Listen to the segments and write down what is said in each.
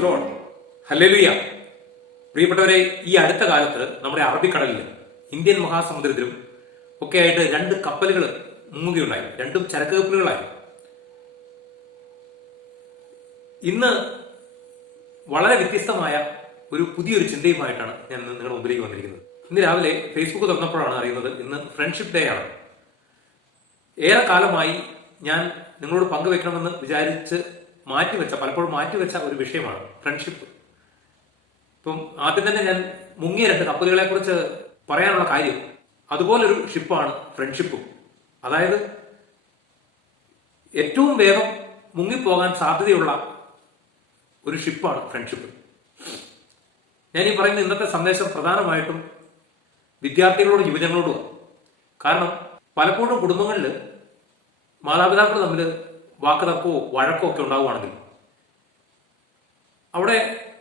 Praise Lord. Hallelujah. പ്രിയപ്പെട്ടവരെ, ഈ അടുത്ത കാലത്ത് നമ്മുടെ അറബിക്കടലിലും ഇന്ത്യൻ മഹാസമുദ്രത്തിലും ഒക്കെ ആയിട്ട് രണ്ട് കപ്പലുകൾ മുങ്ങുകയുണ്ടായി. രണ്ടും ചരക്ക് കപ്പലുകളായി. ഇന്ന് വളരെ വ്യത്യസ്തമായ ഒരു പുതിയൊരു ചിന്തയുമായിട്ടാണ് ഞാൻ നിങ്ങളുടെ മുമ്പിലേക്ക് വന്നിരിക്കുന്നത്. ഇന്ന് രാവിലെ ഫേസ്ബുക്ക് തുറന്നപ്പോഴാണ് അറിയുന്നത് ഇന്ന് ഫ്രണ്ട്ഷിപ്പ് ഡേ ആണ്. ഏറെ കാലമായി ഞാൻ നിങ്ങളോട് പങ്കുവെക്കണമെന്ന് വിചാരിച്ച് പലപ്പോഴും മാറ്റിവെച്ച ഒരു വിഷയമാണ് ഫ്രണ്ട്ഷിപ്പ്. ഇപ്പം ആദ്യം തന്നെ ഞാൻ മുങ്ങിയ രണ്ട് കപ്പലുകളെ കുറിച്ച് പറയാനുള്ള കാര്യം, അതുപോലൊരു ഷിപ്പാണ് ഫ്രണ്ട്ഷിപ്പും. അതായത് ഏറ്റവും വേഗം മുങ്ങിപ്പോകാൻ സാധ്യതയുള്ള ഒരു ഷിപ്പാണ് ഫ്രണ്ട്ഷിപ്പ്. ഞാൻ ഈ പറയുന്ന ഇന്നത്തെ സന്ദേശം പ്രധാനമായിട്ടും വിദ്യാർത്ഥികളോടും യുവജനങ്ങളോടുമാണ്. കാരണം പലപ്പോഴും കുടുംബങ്ങളിൽ മാതാപിതാക്കൾ തമ്മിൽ വാക്കുതർക്കമോ വഴക്കോ ഒക്കെ ഉണ്ടാവുകയാണെങ്കിൽ അവിടെ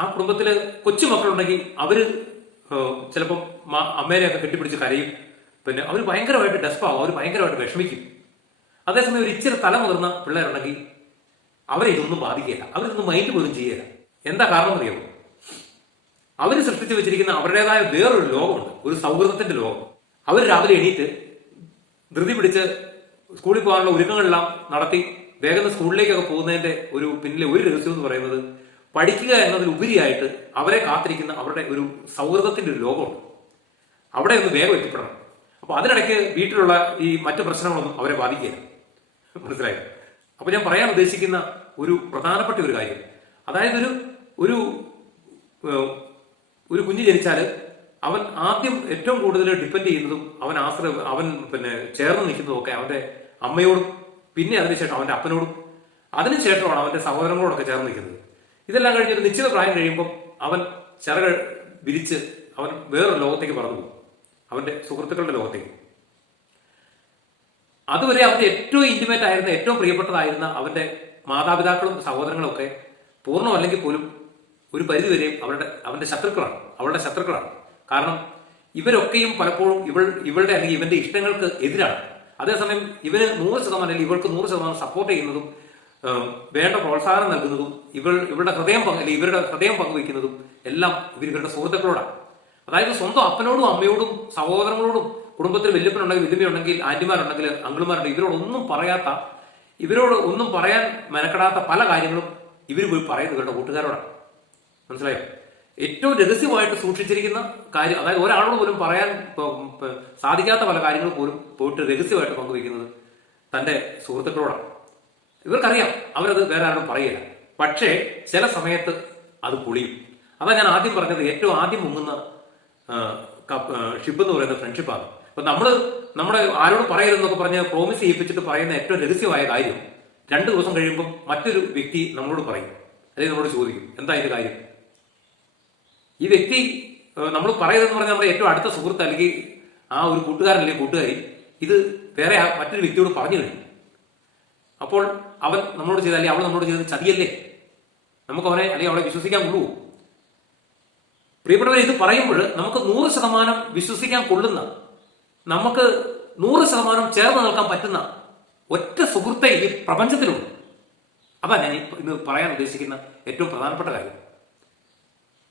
ആ കുടുംബത്തില് കൊച്ചുമക്കളുണ്ടെങ്കിൽ അവര് ചിലപ്പം അമ്മേനെയൊക്കെ കെട്ടിപ്പിടിച്ച് കരയും. പിന്നെ അവർ ഭയങ്കരമായിട്ട് ഡെസ്പാവും, അവർ ഭയങ്കരമായിട്ട് വിഷമിക്കും. അതേസമയം ഒരു ഇച്ചിരി തല മുതിർന്ന പിള്ളേരുണ്ടെങ്കിൽ അവരെ ഇതൊന്നും ബാധിക്കില്ല, അവരിതൊന്നും മൈൻഡ് പോലും ചെയ്യില്ല. എന്താ കാരണം അറിയാമോ? അവർ സൃഷ്ടിച്ചു വെച്ചിരിക്കുന്ന അവരുടേതായ വേറൊരു ലോകമുണ്ട്, ഒരു സൗഹൃദത്തിന്റെ ലോകം. അവർ രാവിലെ എണീറ്റ് ധൃതി പിടിച്ച് സ്കൂളിൽ പോകാനുള്ള ഒരുക്കങ്ങളെല്ലാം നടത്തി വേഗം സ്കൂളിലേക്കൊക്കെ പോകുന്നതിന്റെ ഒരു പിന്നിലെ ഒരു രഹസ്യം എന്ന് പറയുന്നത് പഠിക്കുക എന്നതിലുപരിയായിട്ട് അവരെ കാത്തിരിക്കുന്ന അവരുടെ ഒരു സൗഹൃദത്തിന്റെ ഒരു ലോകമുണ്ട്. അവിടെ ഒന്ന് വേഗം എത്തിപ്പെടണം. അപ്പൊ അതിനിടയ്ക്ക് വീട്ടിലുള്ള ഈ മറ്റു പ്രശ്നങ്ങളൊന്നും അവരെ ബാധിക്കില്ല. മനസ്സിലായോ? അപ്പൊ ഞാൻ പറയാൻ ഉദ്ദേശിക്കുന്ന ഒരു പ്രധാനപ്പെട്ട ഒരു കാര്യം, അതായത് ഒരു ഒരു കുഞ്ഞ് ജനിച്ചാല് അവൻ ആദ്യം ഏറ്റവും കൂടുതൽ ഡിപ്പെൻഡ് ചെയ്യുന്നതും അവൻ ചേർന്ന് നിൽക്കുന്നതും ഒക്കെ അവന്റെ അമ്മയോടും, പിന്നെ അതിനുശേഷം അവന്റെ അപ്പനോടും, അതിനുശേഷമാണ് അവന്റെ സഹോദരങ്ങളോടൊക്കെ ചേർന്ന് നിൽക്കുന്നത്. ഇതെല്ലാം കഴിഞ്ഞ് ഒരു നിശ്ചിത പ്രായം കഴിയുമ്പോൾ അവൻ ചിറകൾ വിരിച്ച് അവൻ വേറൊരു ലോകത്തേക്ക് പറന്നു പോകും, അവന്റെ സുഹൃത്തുക്കളുടെ ലോകത്തേക്ക്. അതുവരെ അവന്റെ ഏറ്റവും ഇന്റിമേറ്റ് ആയിരുന്ന, ഏറ്റവും പ്രിയപ്പെട്ടതായിരുന്ന അവന്റെ മാതാപിതാക്കളും സഹോദരങ്ങളും ഒക്കെ പൂർണ്ണമല്ലെങ്കിൽ പോലും ഒരു പരിധിവരെയും അവന്റെ ശത്രുക്കളാണ്, അവളുടെ ശത്രുക്കളാണ്. കാരണം ഇവരൊക്കെയും പലപ്പോഴും ഇവളുടെ അല്ലെങ്കിൽ ഇവന്റെ ഇഷ്ടങ്ങൾക്ക് എതിരാണ്. അതേസമയം ഇവന് 100% അല്ലെങ്കിൽ ഇവൾക്ക് 100% സപ്പോർട്ട് ചെയ്യുന്നതും വേണ്ട പ്രോത്സാഹനം നൽകുന്നതും ഇവരുടെ ഹൃദയം പങ്കുവയ്ക്കുന്നതും എല്ലാം ഇവരുടെ സുഹൃത്തുക്കളോടാണ്. അതായത് സ്വന്തം അപ്പനോടും അമ്മയോടും സഹോദരങ്ങളോടും, കുടുംബത്തിൽ വല്യമ്മയുണ്ടെങ്കിൽ ആന്റിമാരുണ്ടെങ്കിൽ അങ്കിൾമാരുണ്ടെങ്കിൽ ഇവരോട് ഒന്നും പറയാൻ മെനക്കെടാത്ത പല കാര്യങ്ങളും ഇവർ പോയി പറയുന്നത് ഇവരുടെ കൂട്ടുകാരോടാണ്. മനസ്സിലായോ? ഏറ്റവും രഹസ്യമായിട്ട് സൂക്ഷിച്ചിരിക്കുന്ന കാര്യം, അതായത് ഒരാളോട് പോലും പറയാൻ സാധിക്കാത്ത പല കാര്യങ്ങളും പോലും പോയിട്ട് രഹസ്യമായിട്ട് പങ്കുവയ്ക്കുന്നത് തന്റെ സുഹൃത്തുക്കളോടാണ്. ഇവർക്കറിയാം അവരത് വേറെ ആരോടും പറയില്ല. പക്ഷേ ചില സമയത്ത് അത് പൊളിയും. അതാ ഞാൻ ആദ്യം പറഞ്ഞത്, ഏറ്റവും ആദ്യം മുങ്ങുന്ന ഷിപ്പ് എന്ന് പറയുന്നത് ഫ്രണ്ട്ഷിപ്പാണ്. അപ്പൊ നമ്മുടെ ആരോട് പറയരുതെന്നൊക്കെ പറഞ്ഞ് പ്രോമിസ് ചെയ്യിപ്പിച്ചിട്ട് പറയുന്ന ഏറ്റവും രഹസ്യമായ കാര്യം 2 ദിവസം കഴിയുമ്പോൾ മറ്റൊരു വ്യക്തി നമ്മളോട് പറയും, അല്ലെങ്കിൽ നമ്മളോട് ചോദിക്കും, എന്താ ഇതിന്റെ കാര്യം? ഈ വ്യക്തി നമ്മൾ പറയരുതെന്ന് പറഞ്ഞാൽ നമ്മുടെ ഏറ്റവും അടുത്ത സുഹൃത്ത് അല്ലെങ്കിൽ ആ ഒരു കൂട്ടുകാരൻ അല്ലെങ്കിൽ കൂട്ടുകാരി ഇത് വേറെ മറ്റൊരു വ്യക്തിയോട് പറഞ്ഞു കഴിഞ്ഞു. അപ്പോൾ അവൻ നമ്മളോട് ചെയ്ത അല്ലെങ്കിൽ അവൾ നമ്മളോട് ചെയ്തത് ചതിയല്ലേ? നമുക്ക് അവനെ അല്ലെങ്കിൽ അവളെ വിശ്വസിക്കാൻ കൊള്ളുവോ? പ്രിയപ്പെട്ടവരെ, ഇത് പറയുമ്പോൾ നമുക്ക് 100% വിശ്വസിക്കാൻ കൊള്ളുന്ന, നമുക്ക് 100% ചേർന്ന് നിൽക്കാൻ പറ്റുന്ന ഒറ്റ സുഹൃത്തെ ഈ പ്രപഞ്ചത്തിലുണ്ട്. അതാ ഞാൻ ഇന്ന് പറയാൻ ഉദ്ദേശിക്കുന്ന ഏറ്റവും പ്രധാനപ്പെട്ട കാര്യം.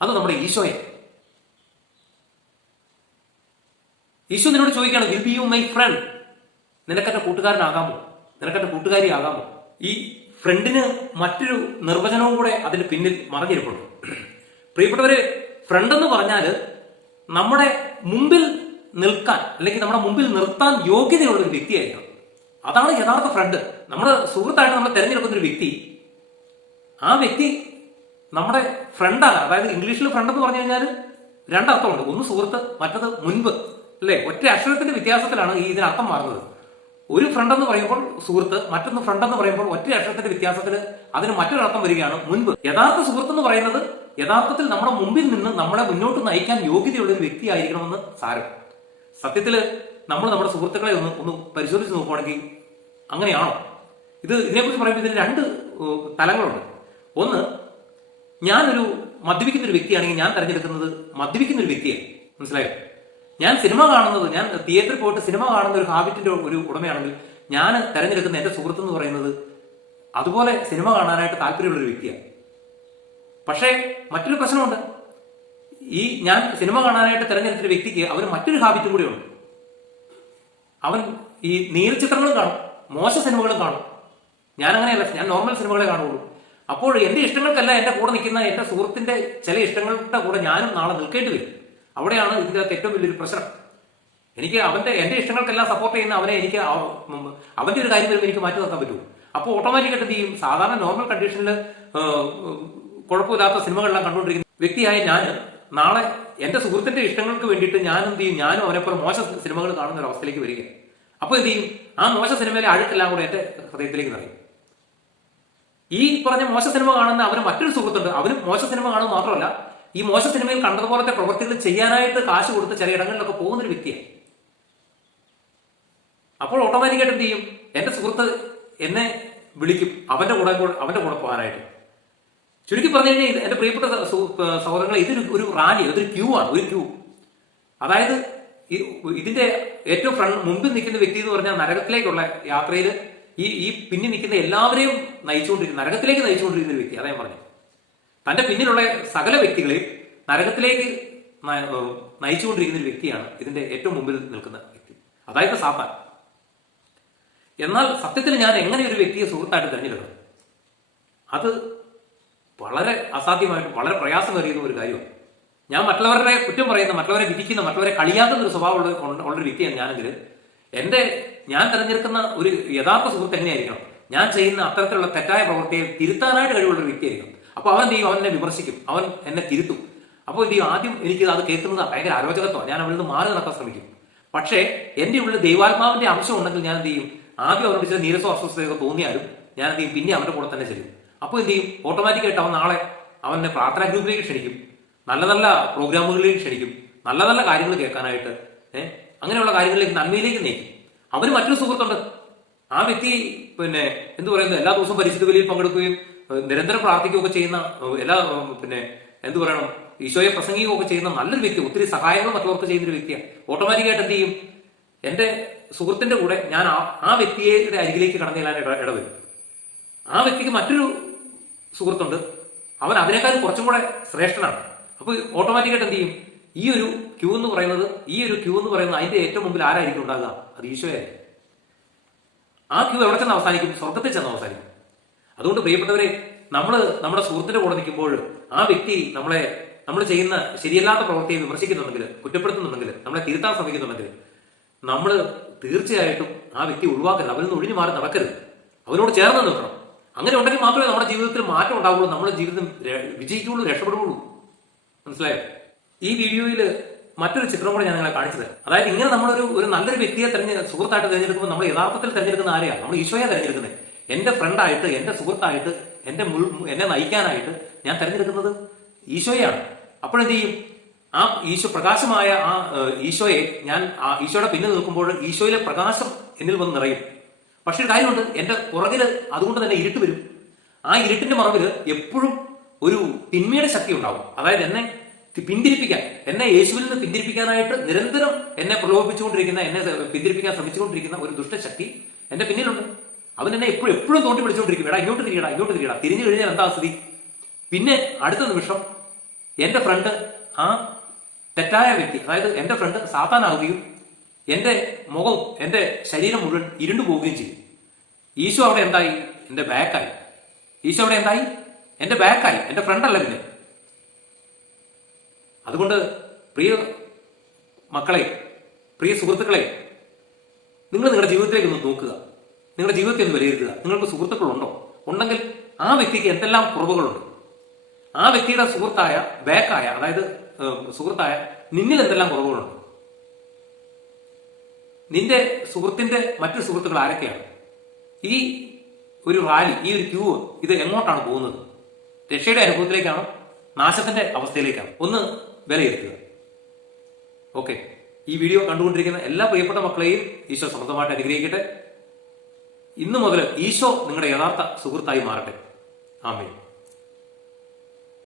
അത് നമ്മുടെ ഈശോയെ. ഈശോ നിന്നോട് ചോദിക്കുകയാണ്, will be you my friend? നിനക്കെന്റെ കൂട്ടുകാരനാകാമോ? നിനക്കെന്റെ കൂട്ടുകാരി ആകാമോ? ഈ ഫ്രണ്ടിന് മറ്റൊരു നിർവചനവും കൂടെ അതിന് പിന്നിൽ മറഞ്ഞിരിപ്പുണ്ട്. പ്രിയപ്പെട്ടവര്, ഫ്രണ്ട് എന്ന് പറഞ്ഞാല് നമ്മുടെ മുമ്പിൽ നിൽക്കാൻ അല്ലെങ്കിൽ നമ്മുടെ മുമ്പിൽ നിർത്താൻ യോഗ്യതയുള്ള ഒരു വ്യക്തിയായിരിക്കണം. അതാണ് യഥാർത്ഥ ഫ്രണ്ട്. നമ്മുടെ സുഹൃത്തായിട്ട് നമ്മൾ തിരഞ്ഞെടുക്കുന്ന ഒരു വ്യക്തി, ആ വ്യക്തി നമ്മുടെ ഫ്രണ്ടാണ്. അതായത് ഇംഗ്ലീഷിൽ ഫ്രണ്ട് എന്ന് പറഞ്ഞു കഴിഞ്ഞാൽ 2 അർത്ഥമുണ്ട്. ഒന്ന് സുഹൃത്ത്, മറ്റത് മുൻപ്, അല്ലെ? ഒറ്റ അക്ഷരത്തിന്റെ വ്യത്യാസത്തിലാണ് ഇതിനർത്ഥം മാറുന്നത്. ഒരു ഫ്രണ്ട് എന്ന് പറയുമ്പോൾ സുഹൃത്ത്, മറ്റൊന്ന് ഫ്രണ്ട് എന്ന് പറയുമ്പോൾ ഒറ്റ അക്ഷരത്തിന്റെ വ്യത്യാസത്തിൽ അതിന് മറ്റൊരർത്ഥം വരികയാണ് മുൻപ്. യഥാർത്ഥ സുഹൃത്ത് എന്ന് പറയുന്നത് യഥാർത്ഥത്തിൽ നമ്മുടെ മുമ്പിൽ നിന്ന് നമ്മളെ മുന്നോട്ട് നയിക്കാൻ യോഗ്യതയുള്ള ഒരു വ്യക്തി ആയിരിക്കണമെന്ന് സാരം. സത്യത്തില് നമ്മൾ നമ്മുടെ സുഹൃത്തുക്കളെ ഒന്ന് പരിശോധിച്ച് നോക്കുകയാണെങ്കിൽ അങ്ങനെയാണോ? ഇതിനെക്കുറിച്ച് പറയുമ്പോൾ ഇതിന് 2 തലങ്ങളുണ്ട്. ഒന്ന്, ഞാനൊരു മദ്യപിക്കുന്ന ഒരു വ്യക്തിയാണെങ്കിൽ ഞാൻ തെരഞ്ഞെടുക്കുന്നത് മദ്യപിക്കുന്ന ഒരു വ്യക്തിയാണ്. മനസ്സിലായോ? ഞാൻ തിയേറ്ററിൽ പോയിട്ട് സിനിമ കാണുന്ന ഒരു ഹാബിറ്റിന്റെ ഒരു ഉടമയാണെങ്കിൽ ഞാൻ തെരഞ്ഞെടുക്കുന്ന എന്റെ സുഹൃത്ത് എന്ന് പറയുന്നത് അതുപോലെ സിനിമ കാണാനായിട്ട് താല്പര്യമുള്ള ഒരു വ്യക്തിയാണ്. പക്ഷേ മറ്റൊരു പ്രശ്നമുണ്ട്. ഈ ഞാൻ സിനിമ കാണാനായിട്ട് തിരഞ്ഞെടുത്ത വ്യക്തിക്ക് അവന് മറ്റൊരു ഹാബിറ്റും കൂടിയുണ്ട്. അവൻ ഈ നീലചിത്രങ്ങളും കാണും, മോശ സിനിമകളും കാണും. ഞാൻ അങ്ങനെയല്ല, ഞാൻ നോർമൽ സിനിമകളെ കാണുള്ളൂ. അപ്പോൾ എന്റെ ഇഷ്ടങ്ങൾക്കല്ല എന്റെ കൂടെ നിൽക്കുന്ന എന്റെ സുഹൃത്തിന്റെ ചില ഇഷ്ടങ്ങളുടെ കൂടെ ഞാനും നാളെ നിൽക്കേണ്ടി വരും. അവിടെയാണ് ഇതിനകത്ത് ഏറ്റവും വലിയൊരു പ്രശ്നം. എനിക്ക് എന്റെ ഇഷ്ടങ്ങൾക്കെല്ലാം സപ്പോർട്ട് ചെയ്യുന്ന അവനെ എനിക്ക് അവന്റെ ഒരു കാര്യം വരുമ്പോൾ എനിക്ക് മാറ്റി നിർത്താൻ പറ്റുമോ? അപ്പോൾ ഓട്ടോമാറ്റിക്കായിട്ട് എന്ത് ചെയ്യും? സാധാരണ നോർമൽ കണ്ടീഷനിൽ കുഴപ്പമില്ലാത്ത സിനിമകളെല്ലാം കണ്ടുകൊണ്ടിരിക്കുന്ന വ്യക്തിയായ ഞാൻ നാളെ എന്റെ സുഹൃത്തിന്റെ ഇഷ്ടങ്ങൾക്ക് വേണ്ടിയിട്ട് ഞാൻ എന്ത് ചെയ്യും? ഞാനും അവനെപ്പോലെ മോശ സിനിമകൾ കാണുന്ന ഒരു അവസ്ഥയിലേക്ക് വരിക. അപ്പോൾ എന്ത് ചെയ്യും? ആ മോശ സിനിമയിലെ അഴുക്കെല്ലാം കൂടെ എന്റെ ഹൃദയത്തിലേക്ക് നിറയും. ഈ പറഞ്ഞ മോശ സിനിമ കാണുന്ന അവന് മറ്റൊരു സുഹൃത്തുണ്ട്. അവനും മോശ സിനിമ കാണുന്നത് മാത്രമല്ല, ഈ മോശ സിനിമയിൽ കണ്ടതുപോലത്തെ പ്രവൃത്തികൾ ചെയ്യാനായിട്ട് കാശ് കൊടുത്ത് ചില ഇടങ്ങളിലൊക്കെ പോകുന്നൊരു വ്യക്തിയാണ്. അപ്പോൾ ഓട്ടോമാറ്റിക്കായിട്ട് എന്ത് ചെയ്യും? എന്റെ സുഹൃത്ത് എന്നെ വിളിക്കും അവന്റെ കൂടെ പോകാനായിട്ട്. ചുരുക്കി പറഞ്ഞു കഴിഞ്ഞാൽ എന്റെ പ്രിയപ്പെട്ട സഹോദരങ്ങളെ, ഇതൊരു റാലി, ഇതൊരു ക്യൂ ആണ്, ഒരു ക്യൂ. അതായത് ഇതിന്റെ ഏറ്റവും മുമ്പിൽ നിൽക്കുന്ന വ്യക്തി എന്ന് പറഞ്ഞാൽ നരകത്തിലേക്കുള്ള യാത്രയിൽ ഈ പിന്നിൽ നിൽക്കുന്ന എല്ലാവരെയും നരകത്തിലേക്ക് നയിച്ചുകൊണ്ടിരിക്കുന്ന ഒരു വ്യക്തി. അതാ ഞാൻ പറഞ്ഞു. തന്റെ പിന്നിലുള്ള സകല വ്യക്തികളെയും നരകത്തിലേക്ക് നയിച്ചുകൊണ്ടിരിക്കുന്ന ഒരു വ്യക്തിയാണ് ഇതിന്റെ ഏറ്റവും മുമ്പിൽ നിൽക്കുന്ന വ്യക്തി, അതായത് സാത്താൻ. എന്നാൽ സത്യത്തിൽ ഞാൻ എങ്ങനെ ഒരു വ്യക്തിയെ സുഹൃത്തായിട്ട് തിരഞ്ഞെടുക്കണം? അത് വളരെ അസാധ്യമായിട്ടും വളരെ പ്രയാസമേറിയുന്ന ഒരു കാര്യമാണ്. ഞാൻ മറ്റുള്ളവരുടെ കുറ്റം പറയുന്ന, മറ്റുള്ളവരെ വിധിക്കുന്ന, മറ്റുള്ളവരെ കളിയാക്കുന്ന ഒരു സ്വഭാവമുള്ളൊരു വ്യക്തിയാണ് ഞാനെങ്കിൽ ഞാൻ തിരഞ്ഞെടുക്കുന്ന ഒരു യഥാർത്ഥ സുഹൃത്ത് എങ്ങനെയായിരിക്കണം? ഞാൻ ചെയ്യുന്ന അത്തരത്തിലുള്ള തെറ്റായ പ്രവൃത്തിയെ തിരുത്താനായിട്ട് കഴിവുള്ള ഒരു വ്യക്തിയായിരിക്കും. അപ്പൊ അവൻ എന്ത് ചെയ്യും? അവൻ എന്നെ വിമർശിക്കും, അവൻ എന്നെ തിരുത്തും. അപ്പോൾ എന്ത് ചെയ്യും? ആദ്യം എനിക്ക് അത് കേൾക്കുന്നത് ഭയങ്കര അരോചകത്വമാണ്. ഞാൻ അവളിൽ നിന്ന് മാറി നടക്കാൻ ശ്രമിക്കും. പക്ഷേ എന്റെ ഉള്ളിൽ ദൈവാത്മാവിന്റെ അംശം ഉണ്ടെങ്കിൽ ഞാൻ എന്ത് ചെയ്യും? ആദ്യം അവനോട് ചില നീരസോ അസ്വസ്ഥതയൊക്കെ തോന്നിയാലും ഞാൻ എന്ത് ചെയ്യും? പിന്നെ അവന്റെ കൂടെ തന്നെ ചെല്ലും. അപ്പോൾ എന്ത് ചെയ്യും? ഓട്ടോമാറ്റിക്കായിട്ട് അവൻ നാളെ അവനെ പ്രാർത്ഥനാ ഗ്രൂപ്പിലേക്ക് ക്ഷണിക്കും, നല്ല നല്ല പ്രോഗ്രാമുകളിലേക്ക് ക്ഷണിക്കും, നല്ല നല്ല കാര്യങ്ങൾ കേൾക്കാനായിട്ട്, അങ്ങനെയുള്ള കാര്യങ്ങളിലേക്ക്, നന്മയിലേക്ക് നയിക്കും. അവന് മറ്റൊരു സുഹൃത്തുണ്ട്. ആ വ്യക്തി എന്ത് പറയുന്നത്, എല്ലാ ദിവസവും പരിശുദ്ധ ബലിയിൽ പങ്കെടുക്കുകയും നിരന്തരം പ്രാർത്ഥിക്കുകയൊക്കെ ചെയ്യുന്ന, എന്ത് പറയണം, ഈശോയെ പ്രസംഗിക്കുകയൊക്കെ ചെയ്യുന്ന നല്ലൊരു വ്യക്തി, ഒത്തിരി സഹായങ്ങൾ മറ്റുള്ളവർക്ക് ചെയ്യുന്ന ഒരു വ്യക്തിയാണ്. ഓട്ടോമാറ്റിക്കായിട്ട് എന്ത് ചെയ്യും? എന്റെ സുഹൃത്തിന്റെ കൂടെ ഞാൻ ആ വ്യക്തിയുടെ അരികിലേക്ക് കടന്നു ചെല്ലാൻ ഇടവരും. ആ വ്യക്തിക്ക് മറ്റൊരു സുഹൃത്തുണ്ട്, അവൻ അതിനേക്കാൾ കുറച്ചും കൂടെ ശ്രേഷ്ഠനാണ്. അപ്പൊ ഓട്ടോമാറ്റിക്കായിട്ട് എന്ത് ചെയ്യും? ഈ ഒരു ക്യൂ എന്ന് പറയുന്നത് അതിന്റെ ഏറ്റവും മുമ്പിൽ ആരായിരിക്കും ഉണ്ടാകുക? അത് ഈശോയായിരിക്കും. ആ ക്യൂ എവിടെ ചെന്ന് അവസാനിക്കും? സ്വർഗത്തിൽ ചെന്ന് അവസാനിക്കും. അതുകൊണ്ട് പ്രിയപ്പെട്ടവരെ, നമ്മുടെ സുഹൃത്തിന്റെ കൂടെ നിൽക്കുമ്പോൾ ആ വ്യക്തി നമ്മൾ ചെയ്യുന്ന ശരിയല്ലാത്ത പ്രവൃത്തിയെ വിമർശിക്കുന്നുണ്ടെങ്കിൽ, കുറ്റപ്പെടുത്തുന്നുണ്ടെങ്കിൽ, നമ്മളെ തിരുത്താൻ ശ്രമിക്കുന്നുണ്ടെങ്കിൽ, നമ്മൾ തീർച്ചയായിട്ടും ആ വ്യക്തി ഒഴിവാക്കരുത്. അവരിൽ നിന്ന് ഒഴിഞ്ഞു മാറി നടക്കരുത്, അവനോട് ചേർന്ന് നിൽക്കണം. അങ്ങനെ ഉണ്ടെങ്കിൽ മാത്രമേ നമ്മുടെ ജീവിതത്തിൽ മാറ്റം ഉണ്ടാവുള്ളൂ, നമ്മുടെ ജീവിതം വിജയിക്കുള്ളൂ, രക്ഷപ്പെടുകയുള്ളൂ. മനസ്സിലായോ? ഈ വീഡിയോയിൽ മറ്റൊരു ചിത്രം കൂടെ ഞാൻ നിങ്ങളെ കാണിച്ചത്. അതായത് ഇങ്ങനെ നമ്മളൊരു നല്ലൊരു വ്യക്തിയെ സുഹൃത്തായിട്ട് തിരഞ്ഞെടുക്കുമ്പോൾ നമ്മൾ യഥാർത്ഥത്തിൽ തിരഞ്ഞെടുക്കുന്ന ആരെയാണ്? നമ്മൾ ഈശോയെ തിരഞ്ഞെടുക്കുന്നത്. എന്റെ ഫ്രണ്ടായിട്ട്, എന്റെ സുഹൃത്തായിട്ട്, എന്നെ നയിക്കാനായിട്ട് ഞാൻ തിരഞ്ഞെടുക്കുന്നത് ഈശോയാണ്. അപ്പോഴെന്ത് ചെയ്യും? ആ പ്രകാശമായ ആ ഈശോയെ ഞാൻ ഈശോയുടെ പിന്നിൽ നിൽക്കുമ്പോൾ ഈശോയിലെ പ്രകാശം എന്നിൽ വന്ന് നിറയും. പക്ഷെ ഒരു കാര്യമുണ്ട്, എന്റെ പുറകില് അതുകൊണ്ട് തന്നെ ഇരുട്ട് വരും. ആ ഇരുട്ടിന്റെ മറവില് എപ്പോഴും ഒരു തിന്മയുടെ ശക്തി ഉണ്ടാവും. അതായത് എന്നെ പിന്തിരിപ്പിക്കാൻ, എന്നെ യേശുവിൽ നിന്ന് പിന്തിരിപ്പിക്കാനായിട്ട് നിരന്തരം എന്നെ പ്രലോഭിപ്പിച്ചുകൊണ്ടിരിക്കുന്ന, എന്നെ പിന്തിരിപ്പിക്കാൻ ശ്രമിച്ചുകൊണ്ടിരിക്കുന്ന ഒരു ദുഷ്ടശക്തി എന്റെ പിന്നിലുണ്ട്. അവൻ എന്നെ എപ്പോഴും തോണ്ടി വിളിച്ചുകൊണ്ടിരിക്കും, എടാ ഇങ്ങോട്ട് തിരിയടാ. തിരിഞ്ഞു കഴിഞ്ഞാൽ എന്താ സ്ഥിതി? പിന്നെ അടുത്ത നിമിഷം എന്റെ ഫ്രണ്ട്, ആ തെറ്റായ വ്യക്തി, അതായത് എന്റെ ഫ്രണ്ട് സാത്താനാവുകയും എന്റെ മുഖം, എന്റെ ശരീരം മുഴുവൻ ഇരുണ്ടു പോവുകയും ചെയ്യും. ഈശോ അവിടെ എന്തായി? എന്റെ ബാക്കായി. ഈശോ അവിടെ എന്തായി? എന്റെ ബാക്കായി, എന്റെ ഫ്രണ്ടല്ല പിന്നെ. അതുകൊണ്ട് പ്രിയ മക്കളെ, പ്രിയ സുഹൃത്തുക്കളെ, നിങ്ങൾ നിങ്ങളുടെ ജീവിതത്തിലേക്ക് ഒന്ന് നോക്കുക, നിങ്ങളുടെ ജീവിതത്തെ ഒന്ന് വിലയിരുത്തുക. നിങ്ങൾക്ക് സുഹൃത്തുക്കളുണ്ടോ? ഉണ്ടെങ്കിൽ ആ വ്യക്തിക്ക് എന്തെല്ലാം കുറവുകളുണ്ട്? ആ വ്യക്തിയുടെ സുഹൃത്തായ ബാക്കായ, അതായത് സുഹൃത്തായ നിന്നിൽ എന്തെല്ലാം കുറവുകളുണ്ട്? നിന്റെ സുഹൃത്തിന്റെ മറ്റു സുഹൃത്തുക്കൾ ആരൊക്കെയാണ്? ഈ ഒരു റാലി, ഈ ഒരു ക്യൂ, ഇത് എങ്ങോട്ടാണ് പോകുന്നത്? രക്ഷയുടെ അനുഭവത്തിലേക്കാണോ നാശത്തിന്റെ അവസ്ഥയിലേക്കാണോ? ഒന്ന് വിലയിരുത്തുക. ഓക്കെ, ഈ വീഡിയോ കണ്ടുകൊണ്ടിരിക്കുന്ന എല്ലാ പ്രിയപ്പെട്ട മക്കളെയും ഈശോ സമൃദ്ധമായിട്ട് അനുഗ്രഹിക്കട്ടെ. ഇന്നു മുതൽ ഈശോ നിങ്ങളുടെ യഥാർത്ഥ സുഹൃത്തായി മാറട്ടെ. ആമേൻ.